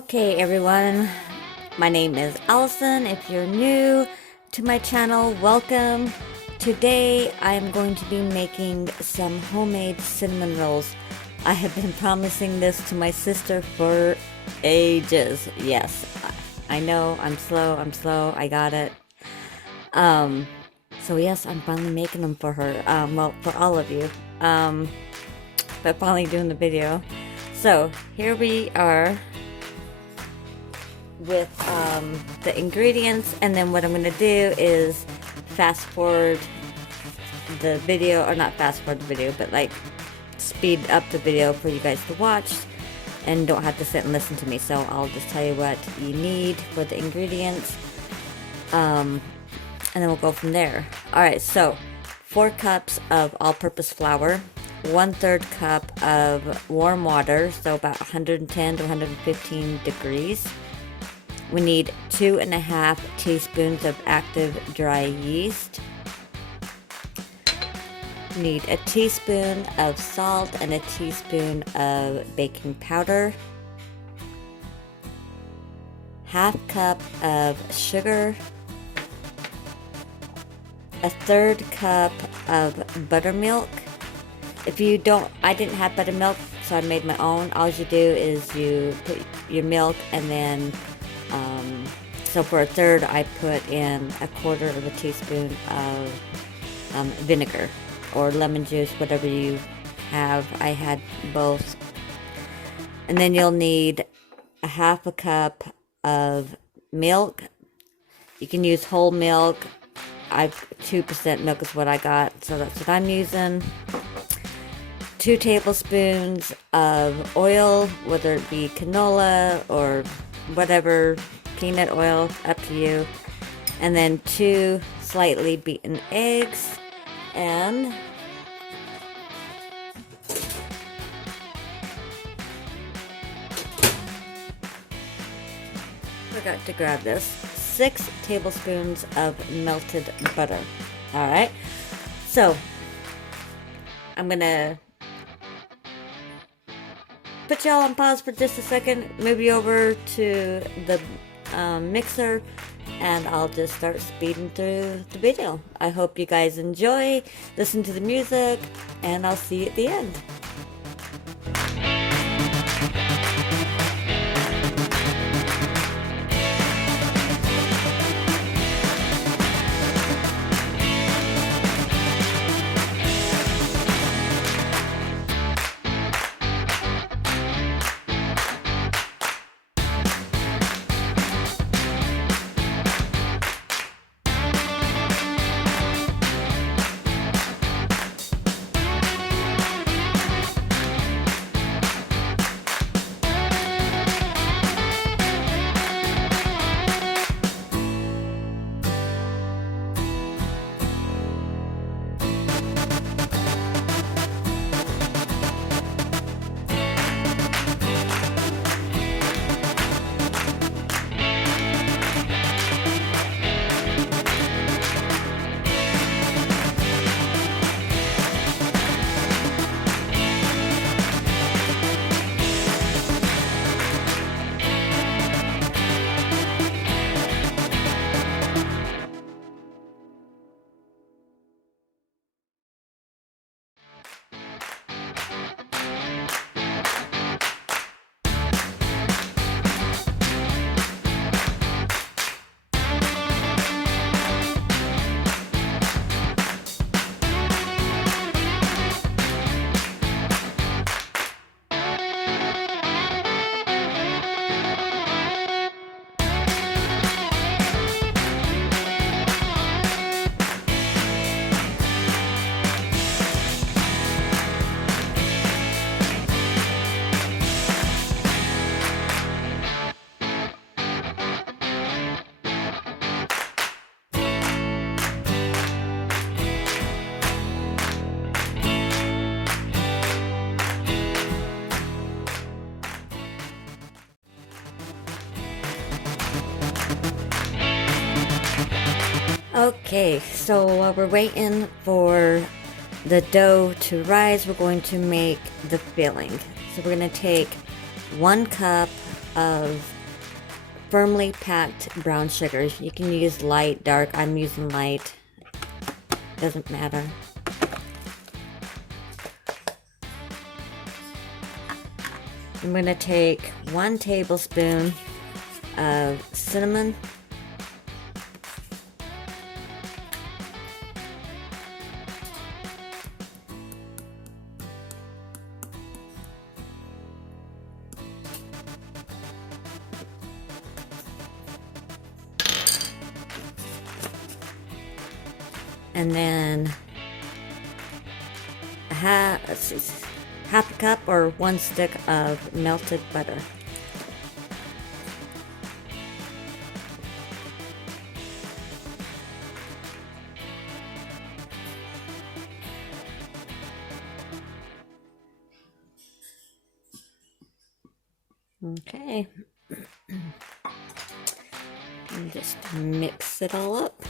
Okay everyone, my name is Allison. If you're new to my channel, welcome. Today I am going to be making some homemade cinnamon rolls. I have been promising this to my sister for ages. Yes, I know, I'm slow, I got it. So yes, I'm finally making them for her, well, for all of you, but finally doing the video. So here we are with the ingredients, and then what I'm going to do is fast forward the video, or not fast forward the video, but like speed up the video for you guys to watch and don't have to sit and listen to me. So I'll just tell you what you need for the ingredients, and then we'll go from there. Alright, so 4 cups of all-purpose flour, 1/3 cup of warm water, so about 110 to 115 degrees. We need 2.5 teaspoons of active dry yeast. We need a teaspoon of salt and a teaspoon of baking powder. 1/2 cup of sugar. 1/3 cup of buttermilk. If you don't, I didn't have buttermilk, so I made my own. All you do is you put your milk, and then so for 1/3 I put in 1/4 of a teaspoon of vinegar or lemon juice, whatever you have. I had both. And then you'll need 1/2 cup of milk. You can use whole milk. 2% milk is what I got, so that's what I'm using. 2 tablespoons of oil, whether it be canola or whatever, peanut oil, up to you. And then 2 slightly beaten eggs, and forgot to grab this, 6 tablespoons of melted butter. Alright, so I'm gonna put y'all on pause for just a second, move you over to the mixer, and I'll just start speeding through the video. I hope you guys enjoy, listen to the music, and I'll see you at the end. Okay, so while we're waiting for the dough to rise, we're going to make the filling. So we're going to take 1 cup of firmly packed brown sugar. You can use light, dark. I'm using light. Doesn't matter. I'm going to take 1 tablespoon of cinnamon. And then half a cup or 1 stick of melted butter. Okay. And just mix it all up.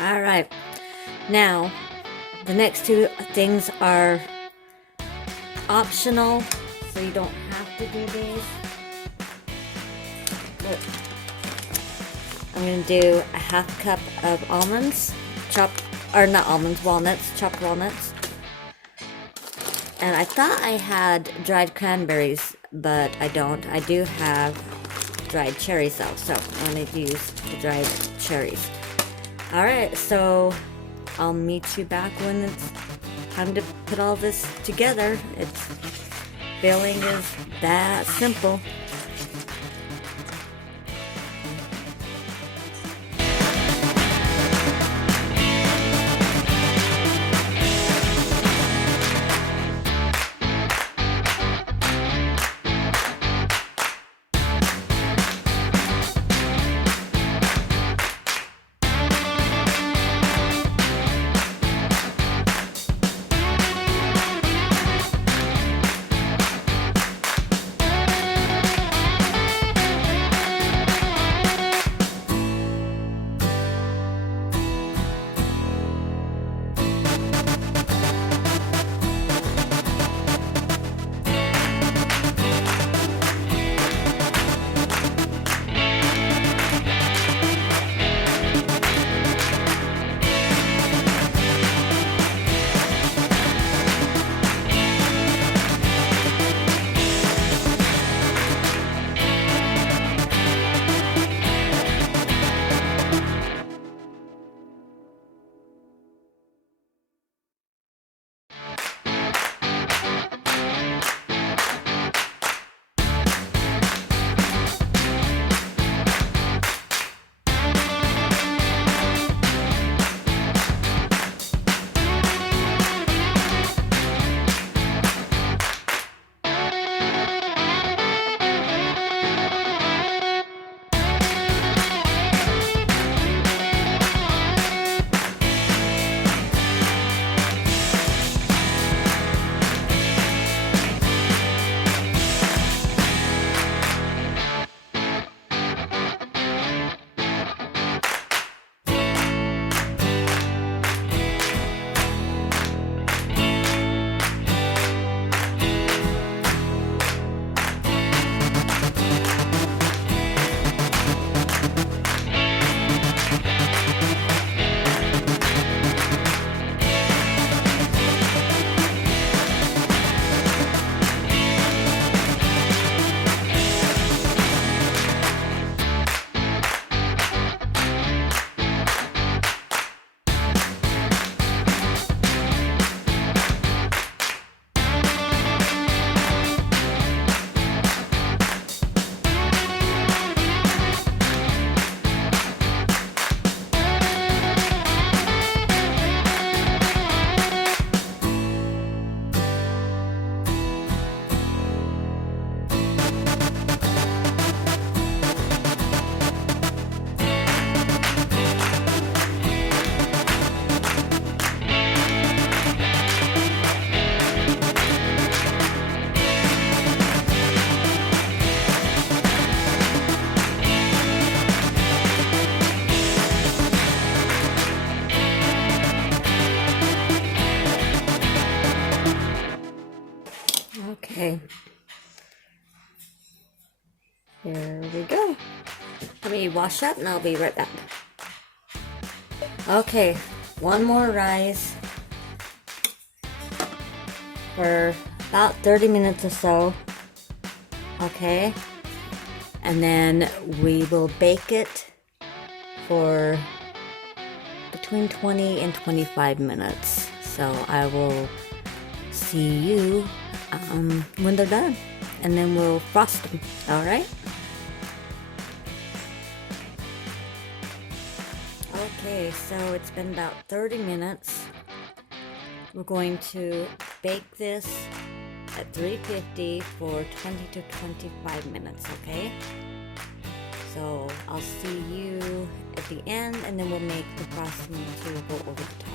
Alright, now the next 2 things are optional, so you don't have to do these. But I'm going to do a half cup of almonds, walnuts, chopped walnuts. And I thought I had dried cranberries, but I don't. I do have dried cherries though, so I'm going to use the dried cherries. Alright, so I'll meet you back when it's time to put all this together. Filling is that simple. Here we go. Let me wash up and I'll be right back. Okay, one more rise for about 30 minutes or so. Okay, and then we will bake it for between 20 and 25 minutes. So I will see you when they're done, and then we'll frost them. All right. Okay, so it's been about 30 minutes. We're going to bake this at 350 for 20 to 25 minutes, okay? So I'll see you at the end, and then we'll make the frosting to go over the top.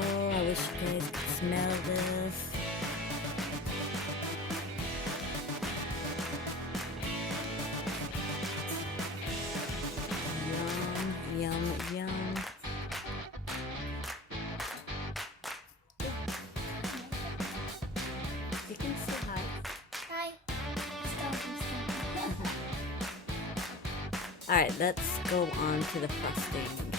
Oh, I wish you guys could smell this. Yum, yum, yum. You can say hi. Hi. Alright, let's go on to the frosting.